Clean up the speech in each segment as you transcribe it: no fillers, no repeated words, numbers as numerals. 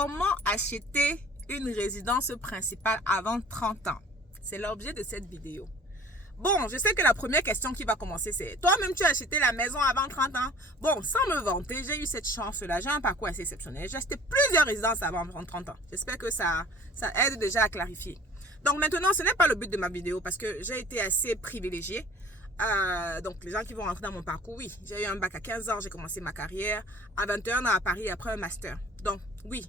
Comment acheter une résidence principale avant 30 ans? C'est l'objet de cette vidéo. Bon, je sais que la première question qui va commencer, c'est toi-même, tu as acheté la maison avant 30 ans? Bon, sans me vanter, j'ai eu cette chance-là. J'ai un parcours assez exceptionnel. J'ai acheté plusieurs résidences avant 30 ans. J'espère que ça aide déjà à clarifier. Donc maintenant, ce n'est pas le but de ma vidéo parce que j'ai été assez privilégiée. Donc les gens qui vont rentrer dans mon parcours, oui, j'ai eu un bac à 15 ans, j'ai commencé ma carrière. À 21 ans à Paris, après un master. Donc oui,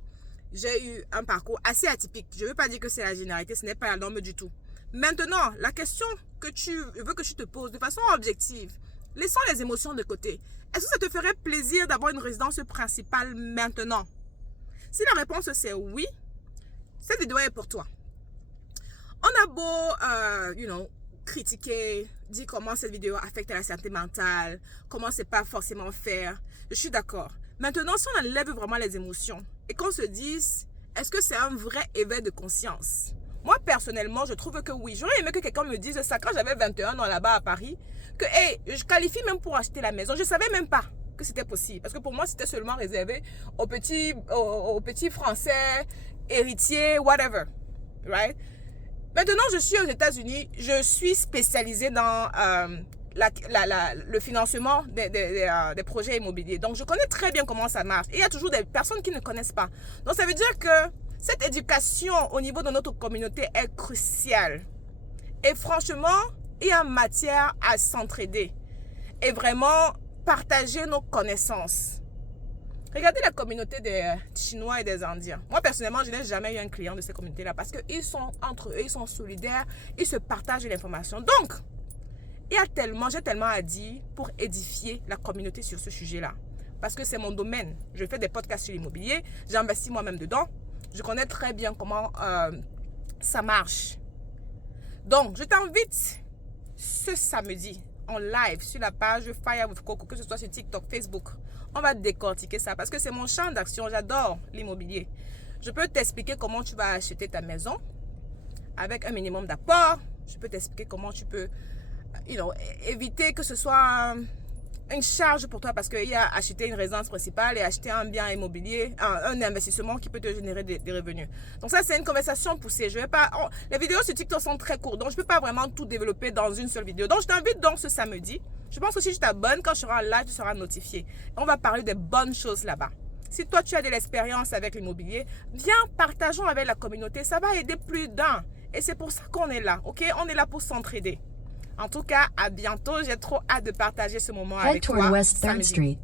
j'ai eu un parcours assez atypique. Je ne veux pas dire que c'est la généralité, ce n'est pas la norme du tout. Maintenant, la question que tu veux que je te pose de façon objective, laissons les émotions de côté. Est-ce que ça te ferait plaisir d'avoir une résidence principale maintenant? Si la réponse c'est oui, cette vidéo est pour toi. On a beau, critiquer, dire comment cette vidéo affecte la santé mentale, comment c'est pas forcément faire. Je suis d'accord. Maintenant, si on enlève vraiment les émotions et qu'on se dise, est-ce que c'est un vrai éveil de conscience? Moi, personnellement, je trouve que oui. J'aurais aimé que quelqu'un me dise ça quand j'avais 21 ans là-bas à Paris, que hey, je qualifie même pour acheter la maison. Je ne savais même pas que c'était possible. Parce que pour moi, c'était seulement réservé aux petits Français, héritiers, whatever. Right? Maintenant, je suis aux États-Unis. Je suis spécialisée dans le financement des projets immobiliers. Donc, je connais très bien comment ça marche. Et il y a toujours des personnes qui ne connaissent pas. Donc, ça veut dire que cette éducation au niveau de notre communauté est cruciale. Et franchement, il y a matière à s'entraider et vraiment partager nos connaissances. Regardez la communauté des Chinois et des Indiens. Moi, personnellement, je n'ai jamais eu un client de ces communautés-là parce qu'ils sont entre eux, ils sont solidaires, ils se partagent l'information. Donc, j'ai tellement à dire pour édifier la communauté sur ce sujet-là. Parce que c'est mon domaine. Je fais des podcasts sur l'immobilier, j'investis moi-même dedans. Je connais très bien comment ça marche. Donc, je t'invite ce samedi en live sur la page Fire with Coco, que ce soit sur TikTok, Facebook. On va décortiquer ça parce que c'est mon champ d'action. J'adore l'immobilier. Je peux t'expliquer comment tu vas acheter ta maison avec un minimum d'apport. Je peux t'expliquer comment tu peux éviter que ce soit une charge pour toi parce qu'il y a acheter une résidence principale et acheter un bien immobilier, un investissement qui peut te générer des revenus. Donc ça, c'est une conversation poussée. Je vais pas, les vidéos sur TikTok sont très courtes, donc je ne peux pas vraiment tout développer dans une seule vidéo. Donc je t'invite donc ce samedi. Je pense que si tu t'abonnes, quand je serai en live, tu seras notifié. On va parler des bonnes choses là-bas. Si toi, tu as de l'expérience avec l'immobilier, viens, partageons avec la communauté. Ça va aider plus d'un. Et c'est pour ça qu'on est là, ok? On est là pour s'entraider. En tout cas, à bientôt. J'ai trop hâte de partager ce moment avec toi samedi.